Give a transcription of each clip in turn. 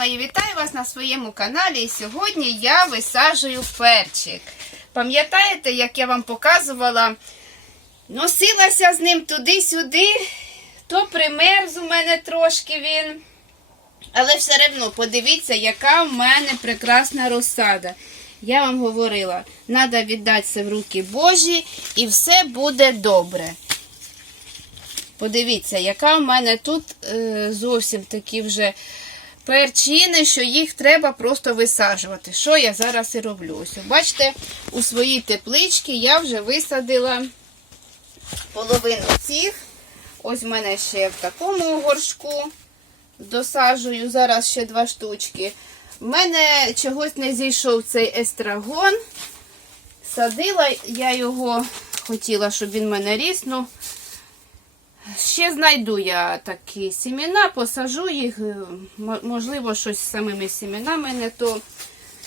мої, вітаю вас на своєму каналі. І сьогодні я висаджую перчик. Пам'ятаєте, як я вам показувала, носилася з ним туди-сюди, то примерз у мене трошки він. Але все одно подивіться, яка в мене прекрасна розсада. Я вам говорила, треба віддати це в руки Божі і все буде добре. Подивіться, яка в мене тут е, зовсім такі вже перчини, що їх треба просто висаджувати. Що я зараз і роблю? Ось, бачите, у своїй тепличці я вже висадила половину цих. Ось в мене ще в такому горшку досаджую. Зараз ще два штучки. В мене чогось не зійшов цей естрагон. Садила я його, хотіла, щоб він в мене ріс. Ну, Ще знайду я такі сімена, посажу їх. е, Можливо, щось з самими сімінами не то.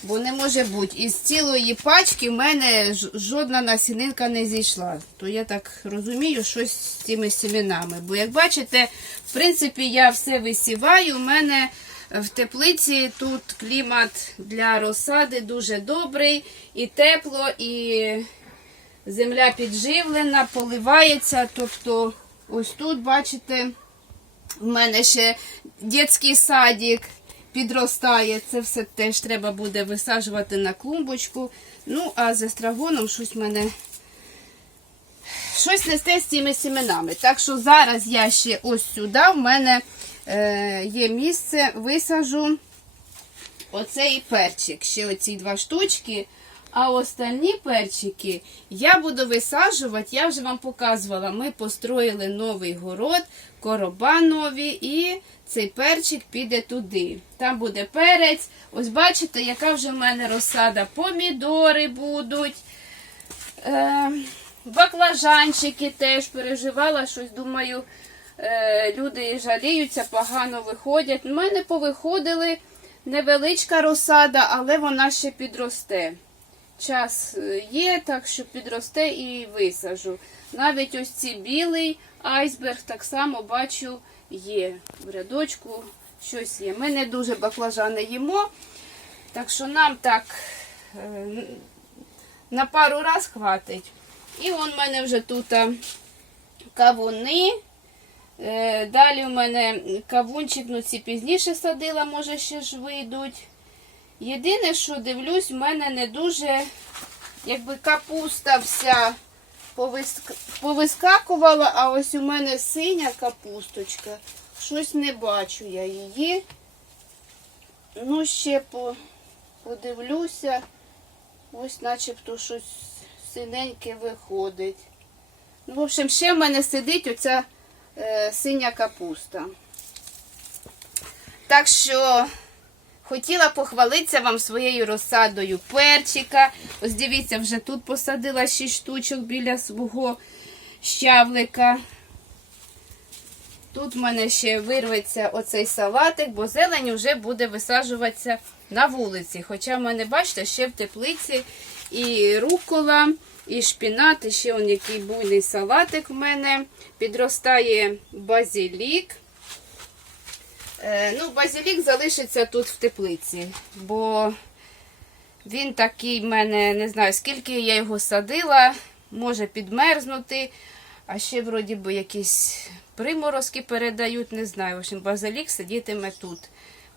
Бо не може бути. Із цілої пачки в мене жодна насінинка не зійшла. То я так розумію, щось з цими сімінами. Бо, як бачите, в принципі, я все висіваю. У мене в теплиці тут клімат для розсади дуже добрий, і тепло, і земля підживлена, поливається. Тобто, ось тут, бачите, в мене ще дитячий садик підростає. Це все теж треба буде висаджувати на клумбочку. Ну, а з естрагоном щось в мене. Щось не те з цими сіменами. Так що зараз я ще ось сюди, в мене е, є місце, висажу оцей перчик. Ще оці два штучки. А остальні перчики я буду висаджувати, я вже вам показувала. Ми построїли новий город, короба нові, і цей перчик піде туди. Там буде перець. Ось бачите, яка вже в мене розсада. Помідори будуть. Е, баклажанчики теж переживала щось. Думаю, е, люди жаліються, погано виходять. У мене повиходили невеличка розсада, але вона ще підросте. Час е, є, так що підросте і висажу. Навіть ось ці білий айсберг так само бачу є. В рядочку щось є. Ми не дуже баклажани їмо, так що нам так е, на пару раз хватить. І вон в мене вже тут кавуни. Е, Далі у мене кавунчик, ну ці пізніше садила, може ще ж вийдуть. Єдине, що дивлюсь, в мене не дуже, якби капуста вся повискакувала, а ось у мене синя капусточка. Щось не бачу я її. Ну, ще по... подивлюся. Ось начебто щось синеньке виходить. Ну, в общем, ще в мене сидить оця е, синя капуста. Так що хотіла похвалитися вам своєю розсадою перчика. Ось дивіться, вже тут посадила 6 штучок біля свого щавлика. Тут в мене ще вирветься оцей салатик, бо зелень вже буде висаджуватися на вулиці. Хоча в мене, бачите, ще в теплиці і рукола, і шпінат, і ще он який буйний салатик в мене. Підростає базилік. Е, ну, базилік залишиться тут в теплиці, бо він такий в мене, не знаю, скільки я його садила, може підмерзнути, а ще вроді би якісь приморозки передають, не знаю. В общем, базилік сидітиме тут. В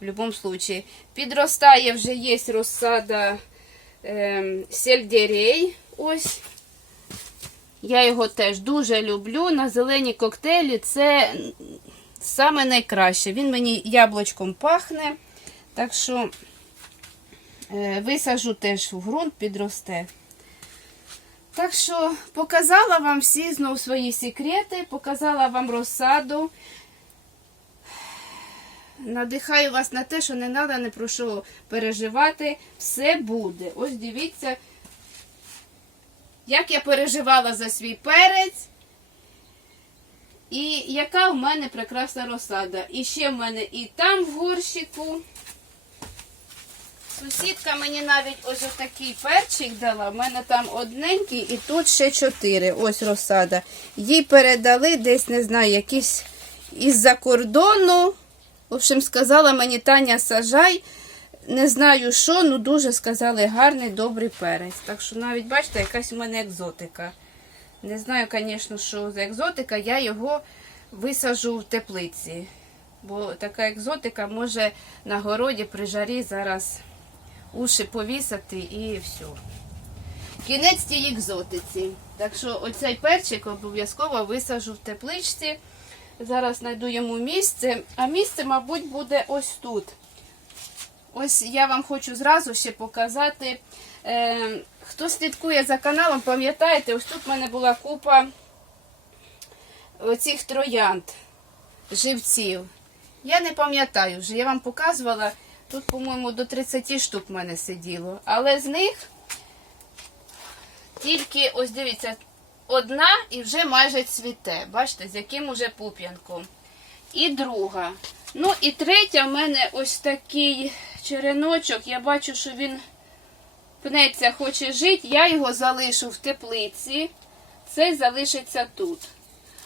будь-якому випадку. Підростає вже є розсада е, сельдерей. Ось. Я його теж дуже люблю. На зелені коктейлі це саме найкраще. Він мені яблучком пахне. Так що е, висажу теж в ґрунт, підросте. Так що показала вам всі знову свої секрети, показала вам розсаду. Надихаю вас на те, що не треба ні про що переживати. Все буде. Ось дивіться, як я переживала за свій перець. І яка в мене прекрасна розсада. І ще в мене і там в горщику. Сусідка мені навіть ось такий перчик дала. В мене там одненький і тут ще чотири. Ось розсада. Їй передали десь, не знаю, якісь із-за кордону. В общем, сказала мені Таня, сажай. Не знаю що, ну дуже сказали гарний, добрий перець. Так що навіть бачите, якась у мене екзотика. Не знаю, звісно, що за екзотика, я його висажу в теплиці. Бо така екзотика може на городі при жарі зараз уші повісити і все. Кінець тій екзотиці. Так що оцей перчик обов'язково висажу в тепличці. Зараз знайду йому місце. А місце, мабуть, буде ось тут. Ось я вам хочу зразу ще показати. Е, хто слідкує за каналом, пам'ятаєте, ось тут в мене була купа оцих троянд, живців. Я не пам'ятаю вже, я вам показувала. Тут, по-моєму, до 30 штук в мене сиділо. Але з них тільки, ось дивіться, одна і вже майже цвіте. Бачите, з яким уже пуп'янком. І друга. Ну і третя в мене ось такий череночок. Я бачу, що він пнеться, хоче жити. Я його залишу в теплиці. Цей залишиться тут.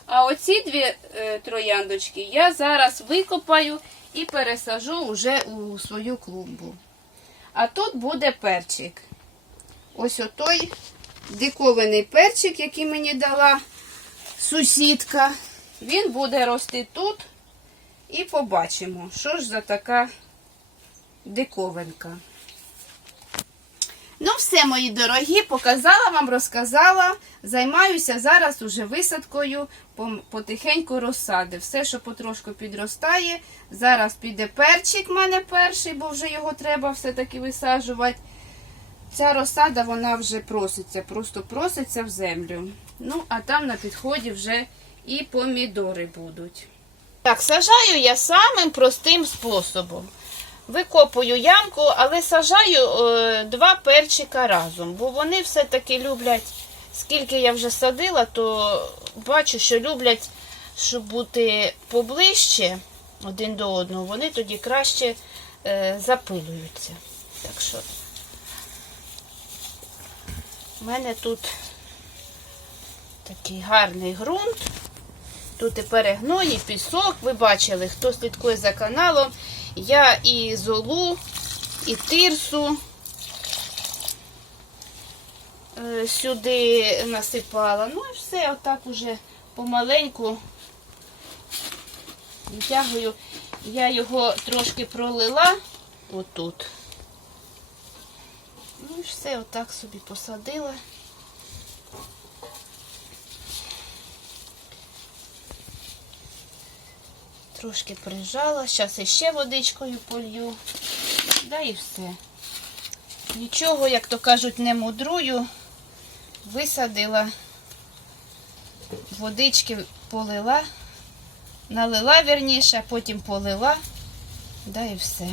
А оці дві е, трояндочки я зараз викопаю і пересажу вже у свою клумбу. А тут буде перчик. Ось отой дикований перчик, який мені дала сусідка. Він буде рости тут. І побачимо, що ж за така диковинка. Все, мої дорогі, показала вам, розказала. Займаюся зараз уже висадкою потихеньку розсади. Все, що потрошку підростає. Зараз піде перчик в мене перший, бо вже його треба все-таки висаджувати. Ця розсада, вона вже проситься, просто проситься в землю. Ну, а там на підході вже і помідори будуть. Так, сажаю я самим простим способом. Викопую ямку, але сажаю е, два перчика разом, бо вони все-таки люблять, скільки я вже садила, то бачу, що люблять, щоб бути поближче один до одного, вони тоді краще е, запилюються. Так що в мене тут такий гарний ґрунт. Тут і перегной, і пісок. Ви бачили, хто слідкує за каналом. Я і золу, і тирсу е, сюди насипала. Ну і все, отак уже помаленьку витягую. Я його трошки пролила отут. Ну і все, отак собі посадила. Трошки прижала, зараз іще водичкою полью. Да і все. Нічого, як то кажуть, не мудрую. Висадила, водички полила, налила вірніше, потім полила. Да і все.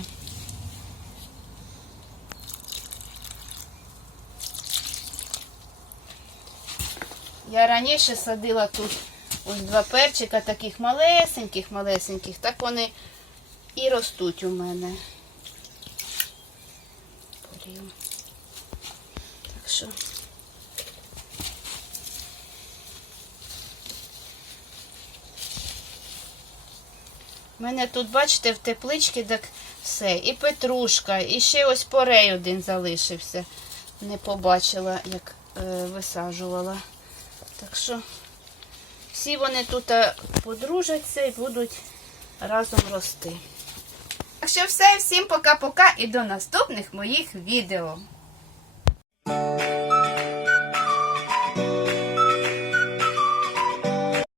Я раніше садила тут ось два перчика, таких малесеньких, малесеньких, так вони і ростуть у мене. Так що. У мене тут, бачите, в тепличці так все. І петрушка, і ще ось порей один залишився. Не побачила, як е, висаджувала. Так що всі вони тут е, подружаться і будуть разом рости. Так що все, всім пока-пока і до наступних моїх відео.